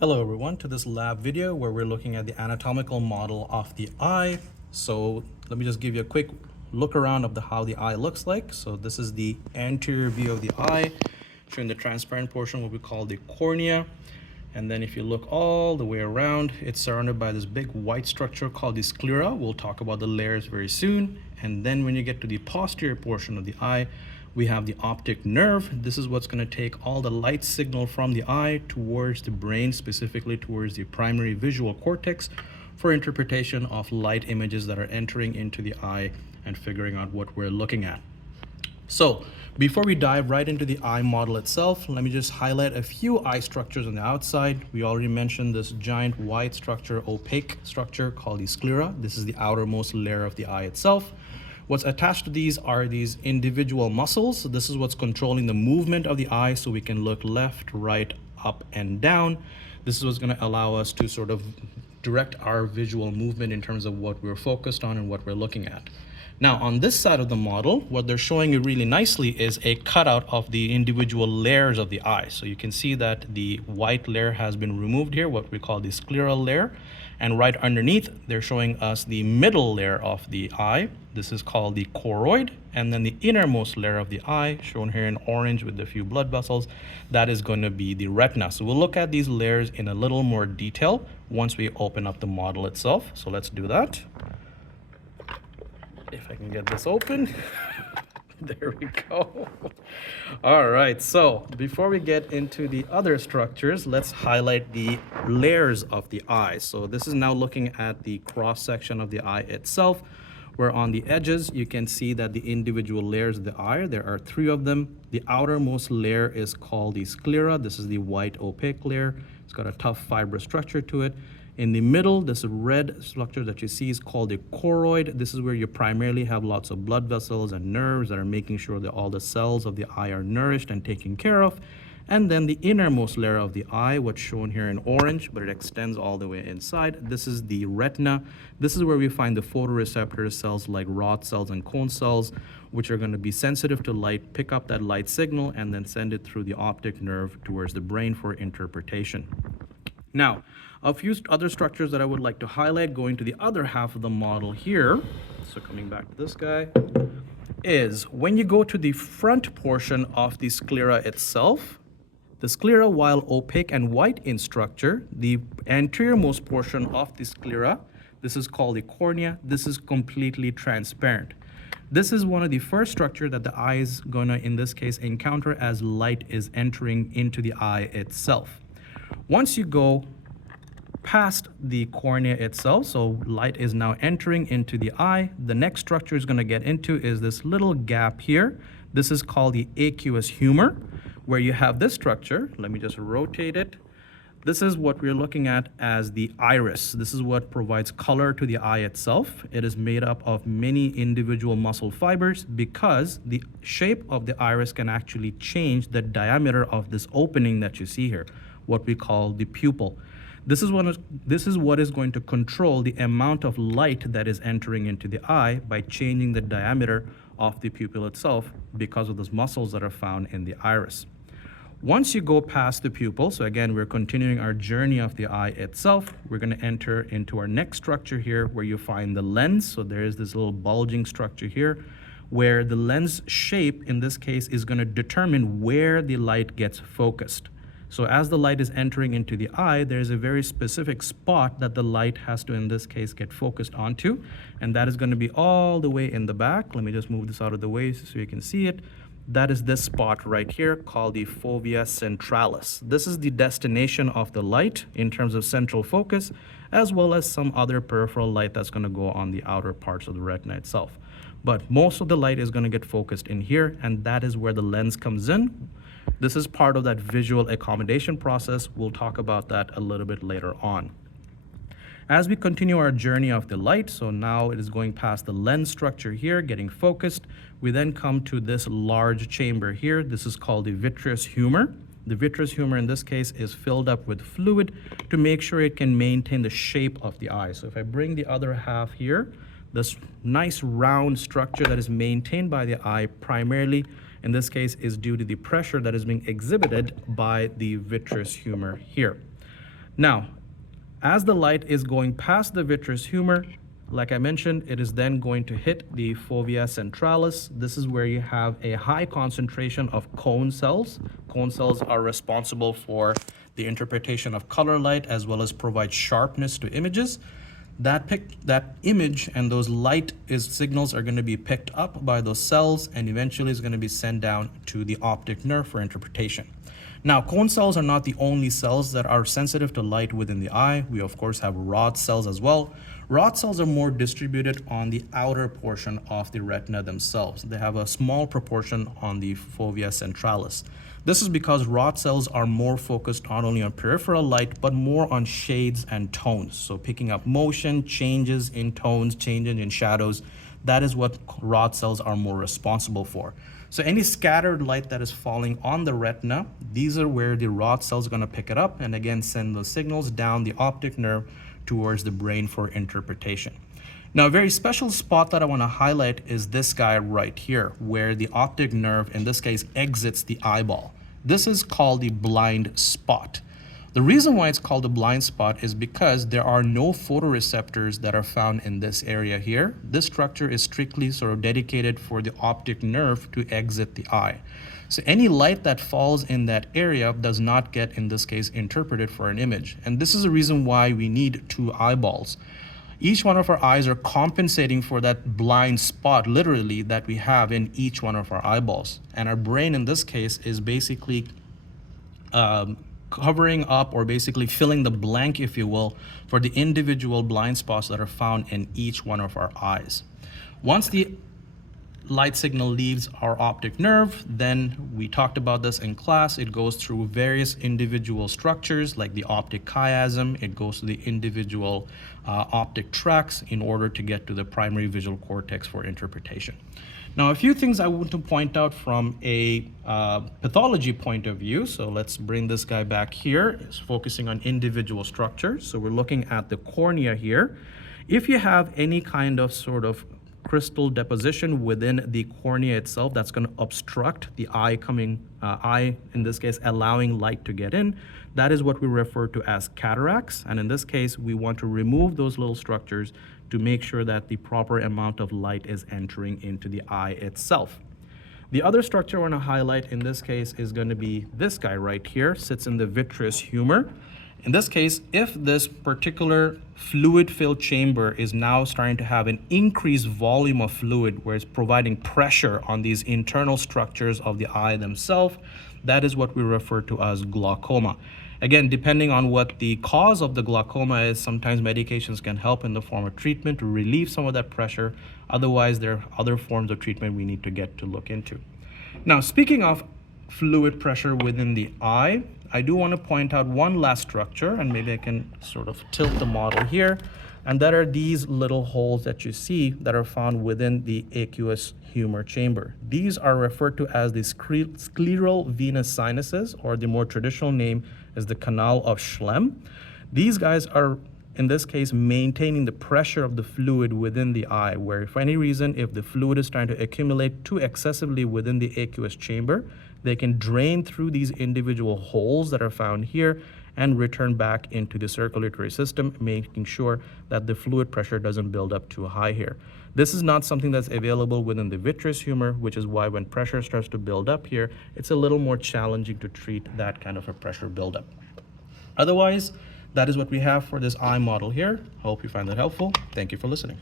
Hello everyone to this lab video where we're looking at the anatomical model of the eye. So let me just give you a quick look around of how the eye looks like. So this is the anterior view of the eye, showing the transparent portion, what we call the cornea. And then if you look all the way around, it's surrounded by this big white structure called the sclera. We'll talk about the layers very soon. And then when you get to the posterior portion of the eye, we have the optic nerve. This is what's going to take all the light signal from the eye towards the brain, specifically towards the primary visual cortex, for interpretation of light images that are entering into the eye and figuring out what we're looking at. So before we dive right into the eye model itself, let me just highlight a few eye structures on the outside. We already mentioned this giant white structure, opaque structure called the sclera. This is the outermost layer of the eye itself. What's attached to these are these individual muscles. So this is what's controlling the movement of the eye, so we can look left, right, up, and down. This is what's going to allow us to sort of direct our visual movement in terms of what we're focused on and what we're looking at. Now, on this side of the model, what they're showing you really nicely is a cutout of the individual layers of the eye. So you can see that the white layer has been removed here, what we call the scleral layer. And right underneath, they're showing us the middle layer of the eye. This is called the choroid. And then the innermost layer of the eye, shown here in orange with a few blood vessels, that is going to be the retina. So we'll look at these layers in a little more detail once we open up the model itself. So let's do that. If I can get this open. There we go. All right, so before we get into the other structures, let's highlight the layers of the eye. So this is now looking at the cross section of the eye itself, where on the edges you can see that the individual layers of the eye, there are 3 of them. The outermost layer is called the sclera. This is the white opaque layer. It's got a tough fibrous structure to it. In the middle, this red structure that you see is called the choroid. This is where you primarily have lots of blood vessels and nerves that are making sure that all the cells of the eye are nourished and taken care of. And then the innermost layer of the eye, what's shown here in orange, but it extends all the way inside. This is the retina. This is where we find the photoreceptor cells like rod cells and cone cells, which are going to be sensitive to light, pick up that light signal, and then send it through the optic nerve towards the brain for interpretation. Now, a few other structures that I would like to highlight going to the other half of the model here. So coming back to this guy, is when you go to the front portion of the sclera itself, the sclera, while opaque and white in structure, the anteriormost portion of the sclera, this is called the cornea, this is completely transparent. This is one of the first structure that the eye is gonna, in this case, encounter as light is entering into the eye itself. Once you go past the cornea itself, so light is now entering into the eye, the next structure is going to get into is this little gap here. This is called the aqueous humor, where you have this structure. Let me just rotate it. This is what we're looking at as the iris. This is what provides color to the eye itself. It is made up of many individual muscle fibers because the shape of the iris can actually change the diameter of this opening that you see here, what we call the pupil. This is what is going to control the amount of light that is entering into the eye by changing the diameter of the pupil itself because of those muscles that are found in the iris. Once you go past the pupil, so again, we're continuing our journey of the eye itself, we're going to enter into our next structure here where you find the lens. So there is this little bulging structure here where the lens shape in this case is going to determine where the light gets focused. So as the light is entering into the eye, there's a very specific spot that the light has to, in this case, get focused onto. And that is going to be all the way in the back. Let me just move this out of the way so you can see it. That is this spot right here called the fovea centralis. This is the destination of the light in terms of central focus, as well as some other peripheral light that's going to go on the outer parts of the retina itself. But most of the light is going to get focused in here, and that is where the lens comes in. This is part of that visual accommodation process. We'll talk about that a little bit later on. As we continue our journey of the light, so now it is going past the lens structure here, getting focused. We then come to this large chamber here. This is called the vitreous humor. The vitreous humor in this case is filled up with fluid to make sure it can maintain the shape of the eye. So if I bring the other half here, this nice round structure that is maintained by the eye primarily in this case is due to the pressure that is being exhibited by the vitreous humor here. Now, as the light is going past the vitreous humor, like I mentioned, it is then going to hit the fovea centralis. This is where you have a high concentration of cone cells. Cone cells are responsible for the interpretation of color light as well as provide sharpness to images. That image and those signals are going to be picked up by those cells and eventually is going to be sent down to the optic nerve for interpretation. Now, cone cells are not the only cells that are sensitive to light within the eye. We of course have rod cells as well. Rod cells are more distributed on the outer portion of the retina themselves. They have a small proportion on the fovea centralis. This is because rod cells are more focused not only on peripheral light, but more on shades and tones. So picking up motion, changes in tones, changes in shadows, that is what rod cells are more responsible for. So any scattered light that is falling on the retina, these are where the rod cells are going to pick it up and again send those signals down the optic nerve towards the brain for interpretation. Now, a very special spot that I want to highlight is this guy right here, where the optic nerve, in this case, exits the eyeball. This is called the blind spot. The reason why it's called a blind spot is because there are no photoreceptors that are found in this area here. This structure is strictly sort of dedicated for the optic nerve to exit the eye. So any light that falls in that area does not get, in this case, interpreted for an image. And this is the reason why we need two eyeballs. Each one of our eyes are compensating for that blind spot, literally, that we have in each one of our eyeballs. And our brain, in this case, is basically covering up or basically filling the blank, if you will, for the individual blind spots that are found in each one of our eyes. Once the light signal leaves our optic nerve, then we talked about this in class, it goes through various individual structures like the optic chiasm, it goes to the individual optic tracts in order to get to the primary visual cortex for interpretation. Now, a few things I want to point out from a pathology point of view. So let's bring this guy back here. It's focusing on individual structures. So we're looking at the cornea here. If you have any kind of sort of crystal deposition within the cornea itself, that's going to obstruct the eye, in this case, allowing light to get in. That is what we refer to as cataracts. And in this case, we want to remove those little structures to make sure that the proper amount of light is entering into the eye itself. The other structure I want to highlight in this case is going to be this guy right here, sits in the vitreous humor. In this case, if this particular fluid-filled chamber is now starting to have an increased volume of fluid where it's providing pressure on these internal structures of the eye themselves, that is what we refer to as glaucoma. Again, depending on what the cause of the glaucoma is, sometimes medications can help in the form of treatment to relieve some of that pressure. Otherwise, there are other forms of treatment we need to get to look into. Now, speaking of fluid pressure within the eye, I do want to point out one last structure, and maybe I can sort of tilt the model here, and that are these little holes that you see that are found within the aqueous humor chamber. These are referred to as the scleral venous sinuses, or the more traditional name is the canal of Schlemm. These guys are, in this case, maintaining the pressure of the fluid within the eye, where for any reason, if the fluid is trying to accumulate too excessively within the aqueous chamber, they can drain through these individual holes that are found here and return back into the circulatory system, making sure that the fluid pressure doesn't build up too high here. This is not something that's available within the vitreous humor, which is why when pressure starts to build up here, it's a little more challenging to treat that kind of a pressure buildup. Otherwise, that is what we have for this eye model here. Hope you find that helpful. Thank you for listening.